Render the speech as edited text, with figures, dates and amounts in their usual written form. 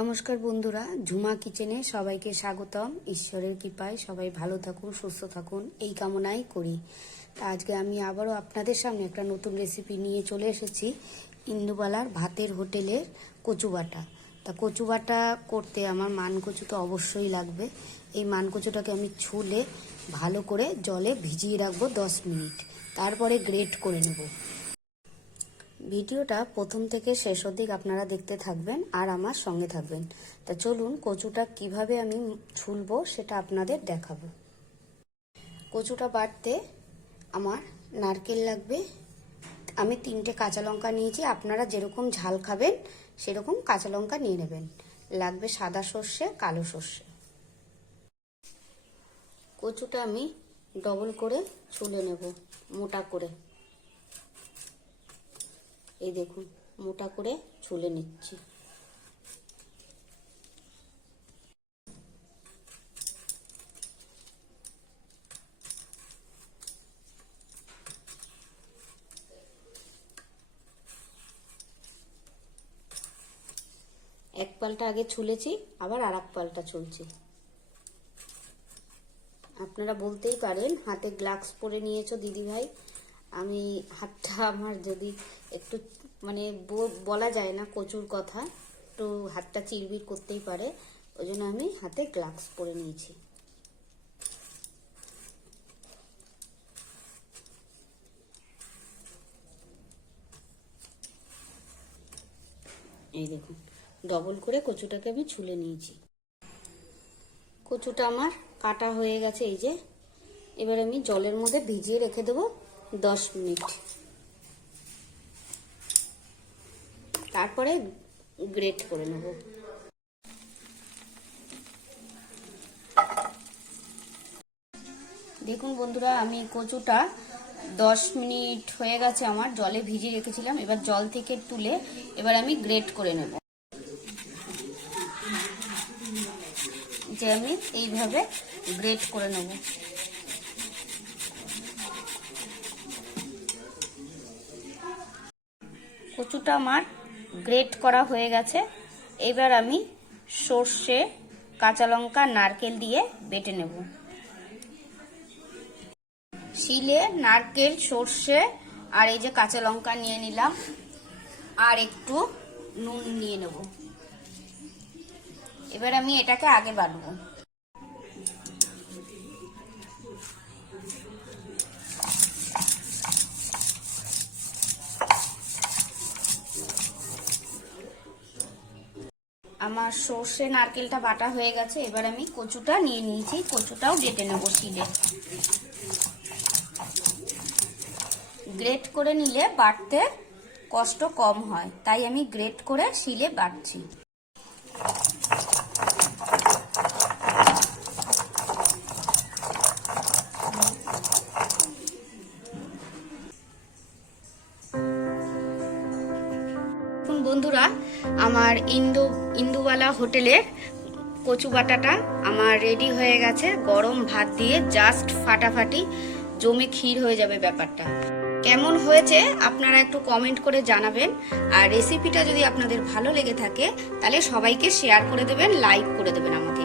নমস্কার বন্ধুরা, ঝুমা কিচেনে সবাইকে স্বাগতম। ঈশ্বরের কৃপায় সবাই ভালো থাকুন, সুস্থ থাকুন এই কামনাই করি। তা আজকে আমি আবারও আপনাদের সামনে একটা নতুন রেসিপি নিয়ে চলে এসেছি। ইন্দুবালার ভাতের হোটেলের কচু বাটা। তা কচু বাটা করতে আমার মানকচু তো অবশ্যই লাগবে। এই মানকচুটাকে আমি ছুলে ভালো করে জলে ভিজিয়ে রাখবো 10 মিনিট, তারপরে গ্রেট করে নেব। ভিডিওটা প্রথম থেকে শেষ অবধি আপনারা দেখতে থাকবেন আর আমার সঙ্গে থাকবেন। তা চলুন কচুটা কিভাবে আমি ছুলবো সেটা আপনাদের দেখাবো। কচুটা বাটতে আমার নারকেল লাগবে। আমি 3টে কাঁচা লঙ্কা নিয়েছি, আপনারা যেরকম ঝাল খাবেন সেরকম কাঁচা লঙ্কা নিয়ে নেবেন। লাগবে সাদা সর্ষে, কালো সর্ষে। কচুটা আমি ডবল করে ছুলে নেব, মোটা করে। এই দেখুন, মোটা করে ছুলে নিচ্ছি। এক পালটা আগে ছুলেছি, আবার আর এক পালটা ছুলছি। আপনারা বলতেই পারেন হাতে গ্লাভস পরে নিয়েছো দিদি ভাই। আমি হাতটা আমার যদি একটু বলা যায় না কচুর কথা, একটু হাতটা চিরবির করতেই পারে, ওই জন্য আমি হাতে গ্লাভস পরে নিয়েছি। এই দেখুন, ডবল করে কচুটাকে আমি ছুলে নিয়েছি। কচুটা আমার কাটা হয়ে গেছে, এই যে। এবার আমি জলের মধ্যে ভিজিয়ে রেখে দেবো 10 মিনিট, তারপরে গ্রেট করে নেব। দেখুন বন্ধুরা, আমি কচুটা 10 মিনিট হয়ে গেছে আমার জলে ভিজিয়ে রেখেছিলাম। এবার জল থেকে তুলে এবার আমি গ্রেট করে নেব। যে আমি এইভাবে গ্রেট করে নেব। কচুটা আমার গ্রেট করা হয়ে গেছে। এবার আমি সর্ষে, কাঁচা লঙ্কা, নারকেল দিয়ে বেটে নেব। শিলে নারকেল, সর্ষে আর এই যে কাঁচা লঙ্কা নিয়ে নিলাম, আর একটু নুন নিয়ে নেব। এবার আমি এটাকে আগে বাটবো। আমার সর্ষে নারকেলটা বাটা হয়ে গেছে। এবার আমি কচুটা নিয়ে নিয়েছি, কচুটাও বেটে নেবো শিলে। গ্রেট করে নিলে বাটতে কষ্ট কম হয়, তাই আমি গ্রেট করে শিলে বাটছি। বন্ধুরা, আমার ইন্দুবালা হোটেলের কচু বাটাটা আমার রেডি হয়ে গেছে। গরম ভাত দিয়ে জাস্ট ফাটাফাটি জমে ক্ষীর হয়ে যাবে ব্যাপারটা। কেমন হয়েছে আপনারা একটু কমেন্ট করে জানাবেন। আর রেসিপিটা যদি আপনাদের ভালো লেগে থাকে তাহলে সবাইকে শেয়ার করে দেবেন, লাইক করে দেবেন আমাকে।